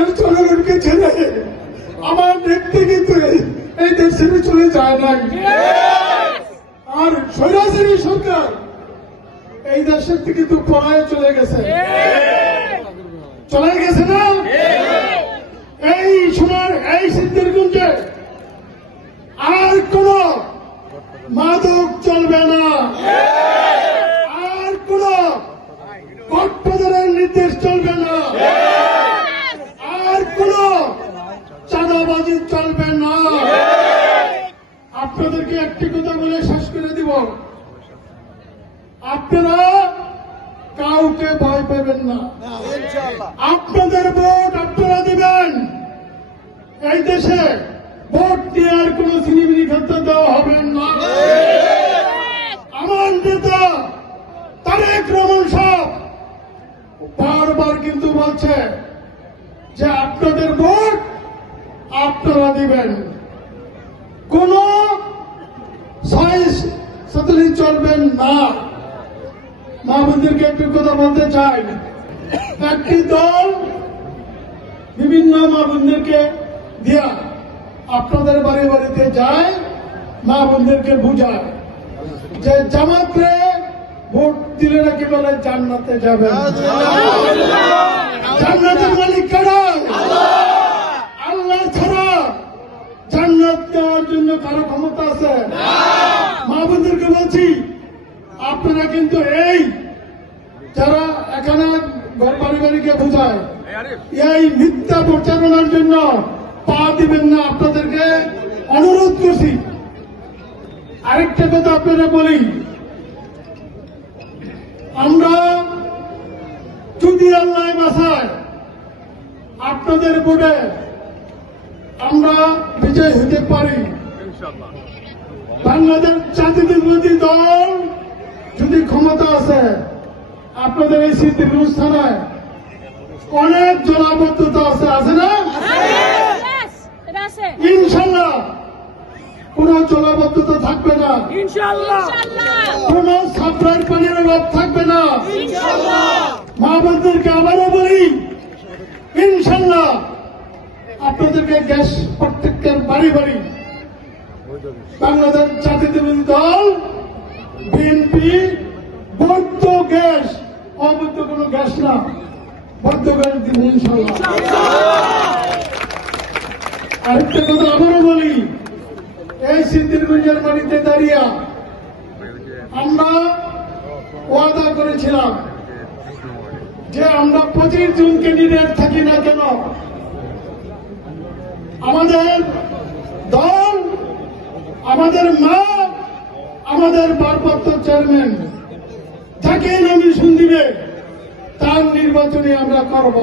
দেশের জনগণকে ছেড়ে আমার নেত্রী কিন্তু এই দেশ ছেড়ে চলে যায় নাই। আর স্বৈরাচারী সরকার এই দেশের থেকে কিন্তু পলায়ে চলে গেছে না। এই সময় এই সিদ্ধিরগঞ্জে আর কোন মাদক চলবে না, আর কোন কক্সবাজারের নির্দেশ চলবে না, আর কোন চাঁদাবাজি চলবে না। আপনাদেরকে একটি কথা বলে শেষ করে দিব, আপনারা কাউকে ভয় পাবেন না। আপনাদের ভোট আপনারা দিবেন। এই দেশে ভোট দেওয়ার কোন সিনেমিনি ক্ষেত্রে দেওয়া হবে না। আমার নেতা তারেক রহমান সাহেব বারবার কিন্তু বলছে যে আপনাদের ভোট আপনারা দিবেন, কোন সাইজ চলবেন না। মা বোনদেরকে একটু কথা বলতে চাই, একটি দল বিভিন্ন মা বোনদেরকে দিয়া আপনাদের বাড়ি বাড়িতে যায়, মা বোনদেরকে বুঝায় যে জামাতে ভোট দিলে নাকি বলে জান্নাতে যাবেন। জান্নাতের মালিক কারা? আল্লাহ ছাড়া জান্নাত দেওয়ার জন্য কারো ক্ষমতা আছে? মা বোনদেরকে বলছি, আপনারা কিন্তু এই যারা এখানে পারিবারিককে বোঝায় এই মিথ্যা প্রচারণার জন্য পা দিবেন না। আপনাদেরকে অনুরোধ করছি। আরেকটা কথা আপনারা বলি, আমরা যদি আল্লাহ বাঁচায় আপনাদের ভোটে আমরা বিজয় হতে পারি। বাংলাদেশ জাতীয়তাবাদী দল যদি ক্ষমতা আছে, আপনাদের এই সিদ্ধিরগঞ্জ থানায় অনেক জলাবদ্ধতা আছে না? ইনশাল্লাহ কোন জলাবদ্ধতা থাকবে না, কোন সাপ্লাইয়ের পানির অভাব থাকবে না। মা বোনদেরকে আবারও বলি, ইনশাল্লাহ আপনাদেরকে গ্যাস প্রত্যেকের বাড়ি বাড়ি বাংলাদেশ জাতীয়তাবাদী দল বিএনপি বৈধ গ্যাস, অবৈধ কোন গ্যাস না, বৈধ গ্যাস দিব ইনশাল্লাহ। আরেকটা কথা আবারও বলি, এই সিদ্ধিরগঞ্জের বাড়িতে দাঁড়িয়ে আমরা ওয়াদা করেছিলাম যে আমরা 25 জন ক্যান্ডিডেট থাকি না কেন, আমাদের দল, আমাদের মা, আমাদের ভারপ্রাপ্ত চেয়ারম্যান যাকে নমিনেশন দিবে তার নির্বাচনে আমরা করব।